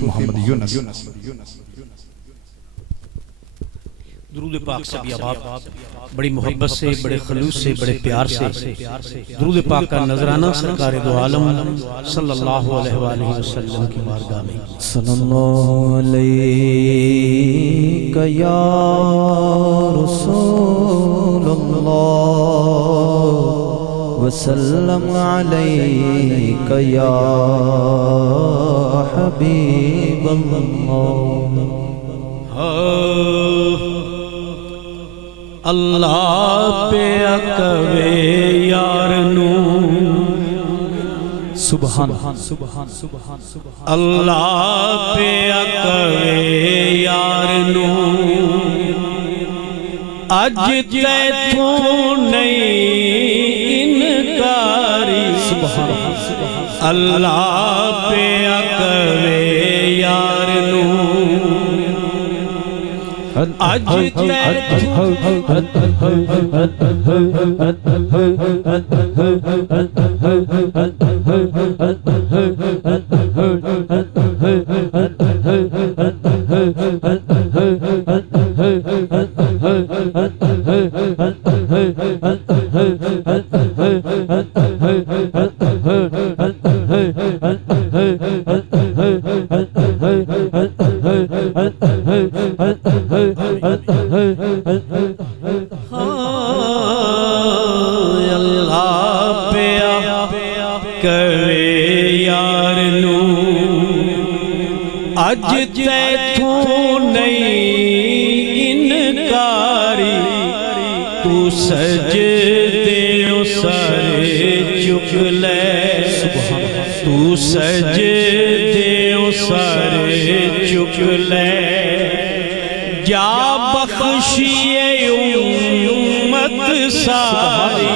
محمد یونس۔ درود پاک سبھی احباب بڑی محبت سے، بڑے خلوص سے، بڑے پیار سے درود پاک کا نذرانہ سرکار دو عالم صلی اللہ علیہ وآلہ وسلم کی بارگاہ میں۔ صلی اللہ علیہ یا رسول اللہ وسلم علیک یا حبیب اللہ پہ اکوے یار نو سبحان اللہ پہ اکوے یار نو اج تیتھوں نہیں انکاری اللہ پہ اکوے یار نو اج اللہ پہ کرے یار نو اج تیتھوں نہیں انکاری تو سجدے سارے چک لے تو سجدے سارے چک لے جا بخشیے امت ساری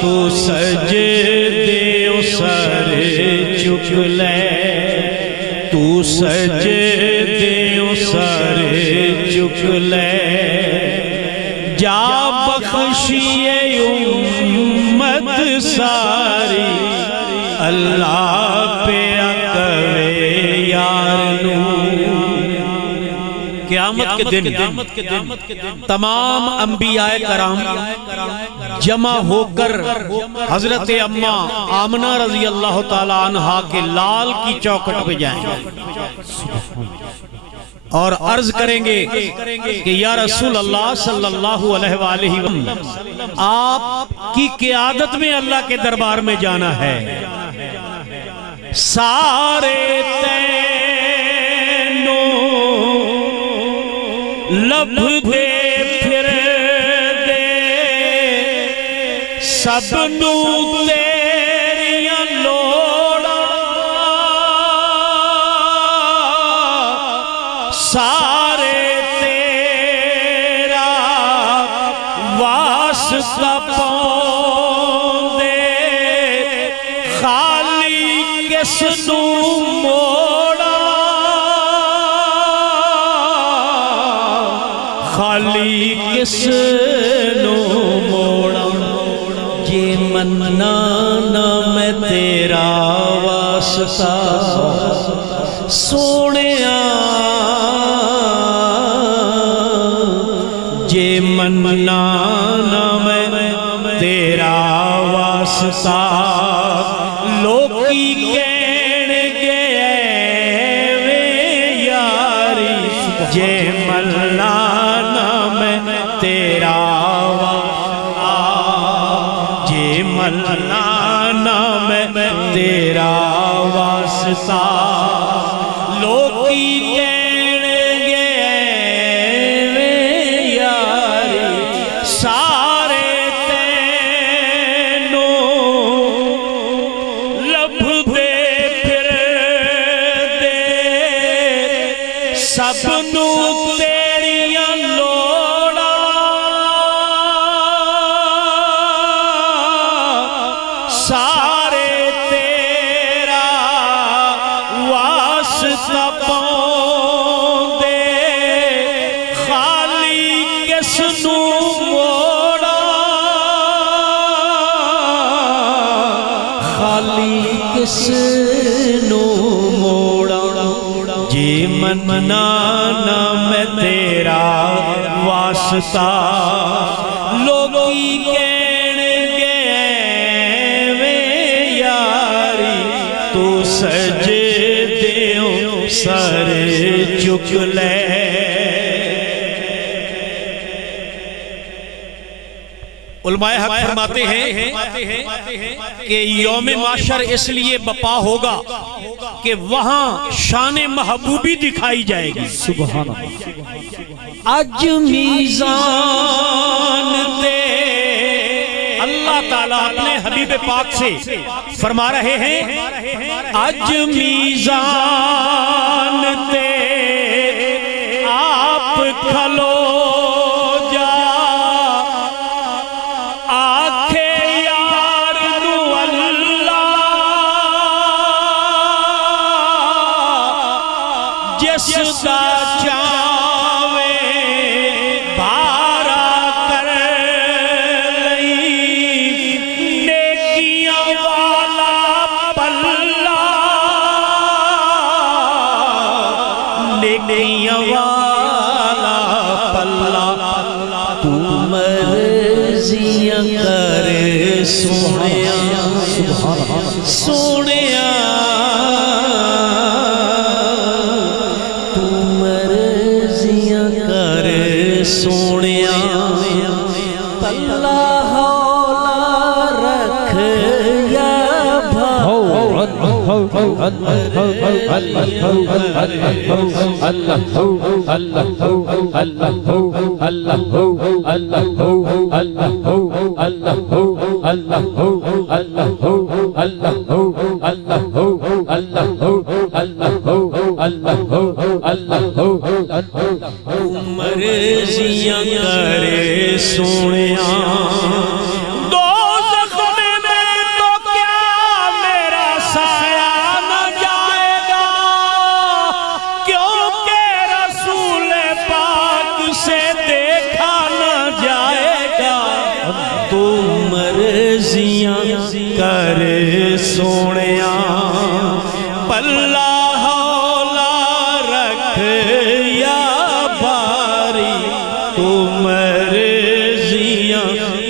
تو سجدے سارے چک لے تو سجدے سارے چک لے جا بخشیے امت ساری اللہ پہ اکوے یار نو۔ قیامت کے دن تمام انبیاء کرام جمع ہو کر حضرت اماں آمنہ رضی اللہ تعالیٰ عنہ کے لال کی چوکھٹ پہ جائیں گے اور عرض کریں گے کہ یا رسول اللہ صلی اللہ علیہ وآلہ وسلم آپ کی قیادت میں اللہ کے دربار میں جانا ہے، سارے لب دے پھر دے سب نو تیریاں لوڑا سارے تیرا واسطہ پاؤں دے خالی کس نو موڑا خالی کس نو موڑا جے مننا نہ میں تیرا واسطہ سونیا جے مننا نہ میں تیرا واسطہ لوکی کہن گئے وے یاری جے مننا تیرا جے ملنا نہ میں تیرا واسطہ لوکی کہن گئے وے یاری سارے تینوں لب دے پھر دے سب نو تیریاں سارے تیرا واسطہ پاؤں دے خالی کس نو موڑا خالی کس نو موڑا جی مننا نہ میں تیرا واسطہ لوگی کہن گے وے یاری تو سجدیوں سر چک لے علماء حق فرماتے ہیں کہ یوم معاشر اس لیے بپا ہوگا کہ وہاں شان محبوبی دکھائی جائے گی سبحان اللہ اج میزان تے اللہ تعالیٰ اپنے حبیب پاک سے فرما رہے ہیں اج میزان تے آپ کھلو جسدا چاوے بارا کر لئی نیکیاں والا پلہ نیکیاں والا پلہ تو مرضیاں کر سونیا سونیا مرضیاں کرے سونیا دوزخ میں تو کیا میرا سایہ نہ جائے گا کیونکہ رسول پاک سے دیکھا نہ جائے گا تو مرضیاں کرے سونیا پلہ ہولا رکھ یا باری تو مرضیاں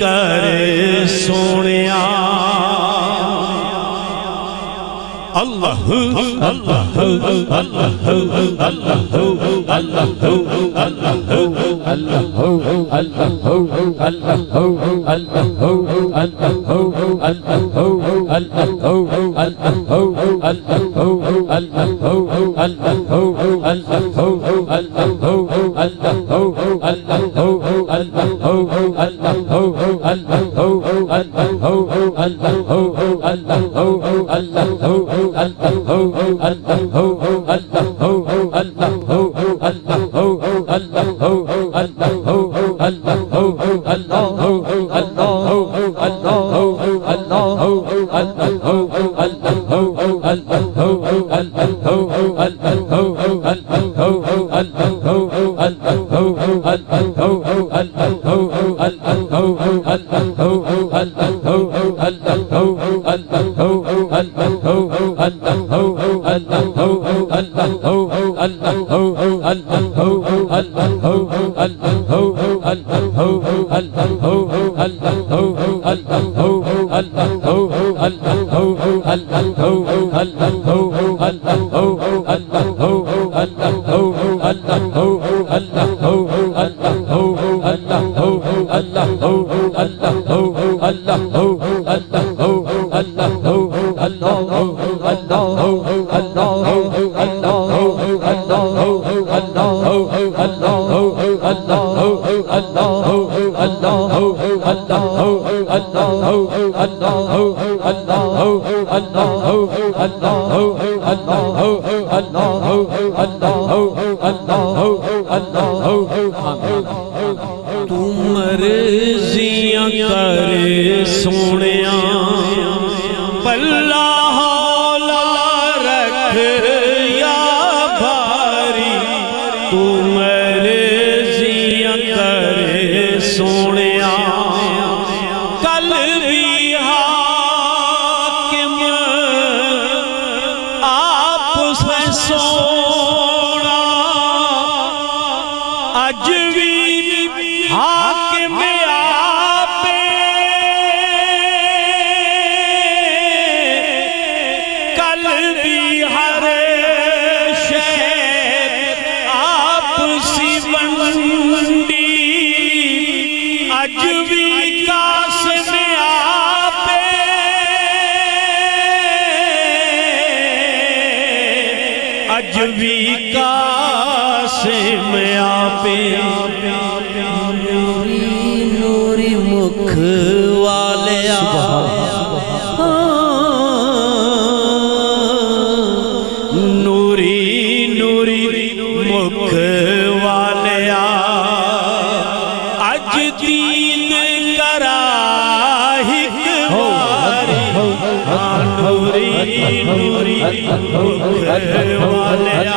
کرے سونیا اللہ اللہ تو مرضیاں کرے سونیا پلہ ہولا رکھ یا بھاری تو مرضیاں کرے سونیا کل بھی حاکم آپ سے سو بھی قاسم آپے نوری مکھ والیا نوری مکھ والیا اج دین کرا ہک باری نوری مکھ والیا